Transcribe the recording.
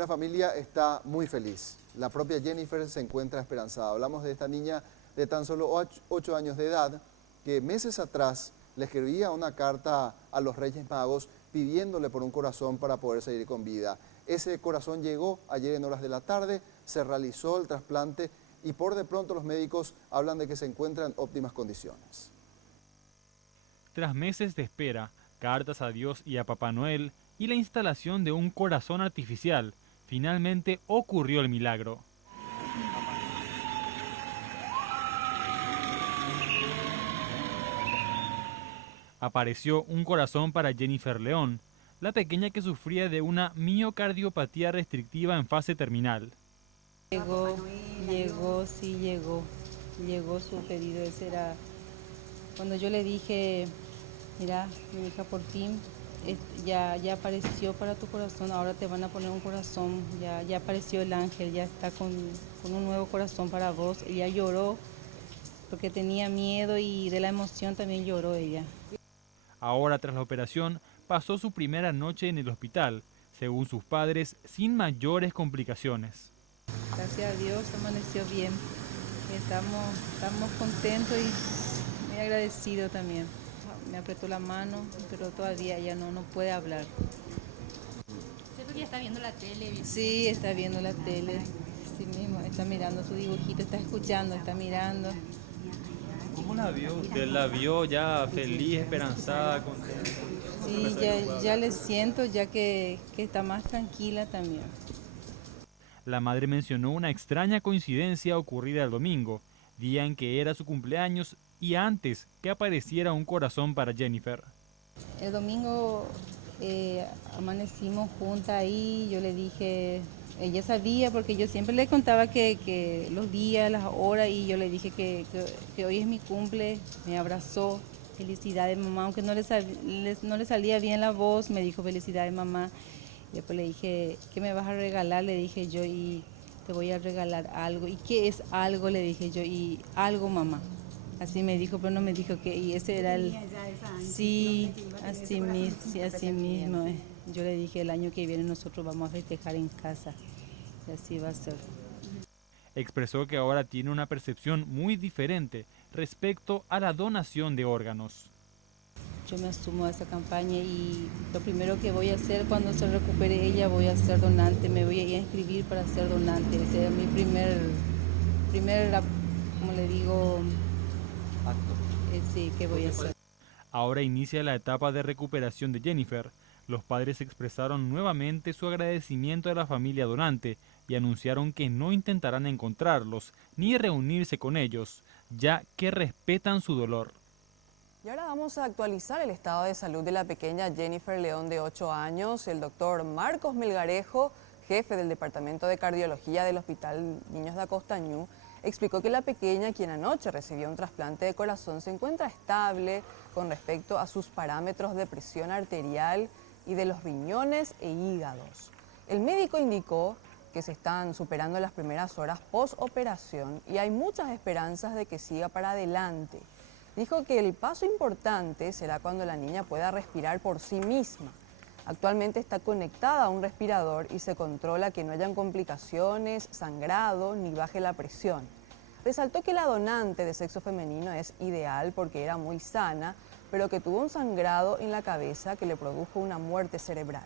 La familia está muy feliz. La propia Jennifer se encuentra esperanzada. Hablamos de esta niña de tan solo 8 años de edad que meses atrás le escribía una carta a los Reyes Magos pidiéndole por un corazón para poder seguir con vida. Ese corazón llegó ayer en horas de la tarde, se realizó el trasplante y por de pronto los médicos hablan de que se encuentra en óptimas condiciones. Tras meses de espera, cartas a Dios y a Papá Noel y la instalación de un corazón artificial, finalmente ocurrió el milagro. Apareció un corazón para Jennifer León, la pequeña que sufría de una miocardiopatía restrictiva en fase terminal. Llegó su pedido. Ese era cuando yo le dije, mira, mi hija, por fin ya apareció para tu corazón, ahora te van a poner un corazón, ya apareció el ángel, ya está con un nuevo corazón para vos. Ella lloró porque tenía miedo y de la emoción también lloró ella. Ahora, tras la operación, pasó su primera noche en el hospital, según sus padres, sin mayores complicaciones. Gracias a Dios amaneció bien. Estamos contentos y muy agradecidos también. Me apretó la mano, pero todavía ella no puede hablar. ¿Cierto que ya está viendo la tele? Sí, está viendo la tele. Sí mismo, está mirando su dibujito, está escuchando, está mirando. ¿Cómo la vio usted? ¿La vio ya feliz, esperanzada, contenta? Sí, ya le siento ya que está más tranquila también. La madre mencionó una extraña coincidencia ocurrida el domingo, día en que era su cumpleaños y antes que apareciera un corazón para Jennifer. El domingo amanecimos juntas ahí, yo le dije, ella sabía porque yo siempre le contaba que los días, las horas, y yo le dije que hoy es mi cumple, me abrazó, felicidades mamá, aunque no le salía bien la voz, me dijo felicidades mamá. Y después le dije, ¿qué me vas a regalar? Le dije yo, y te voy a regalar algo. ¿Y qué es algo? Le dije yo, y algo mamá. Así me dijo, pero no me dijo que, y ese era el... Sí, así mismo. Yo le dije, el año que viene nosotros vamos a festejar en casa, y así va a ser. Expresó que ahora tiene una percepción muy diferente respecto a la donación de órganos. Yo me asumo a esa campaña y lo primero que voy a hacer cuando se recupere ella, voy a ser donante, me voy a inscribir para ser donante. Ese es mi primer, como le digo, sí, que voy a hacer. Ahora inicia la etapa de recuperación de Jennifer. Los padres expresaron nuevamente su agradecimiento a la familia donante y anunciaron que no intentarán encontrarlos ni reunirse con ellos, ya que respetan su dolor. Y ahora vamos a actualizar el estado de salud de la pequeña Jennifer León de 8 años. El doctor Marcos Melgarejo, jefe del Departamento de Cardiología del Hospital Niños de Acostañú, explicó que la pequeña, quien anoche recibió un trasplante de corazón, se encuentra estable con respecto a sus parámetros de presión arterial y de los riñones e hígados. El médico indicó que se están superando las primeras horas post-operación y hay muchas esperanzas de que siga para adelante. Dijo que el paso importante será cuando la niña pueda respirar por sí misma. Actualmente está conectada a un respirador y se controla que no hayan complicaciones, sangrado ni baje la presión. Resaltó que la donante de sexo femenino es ideal porque era muy sana, pero que tuvo un sangrado en la cabeza que le produjo una muerte cerebral.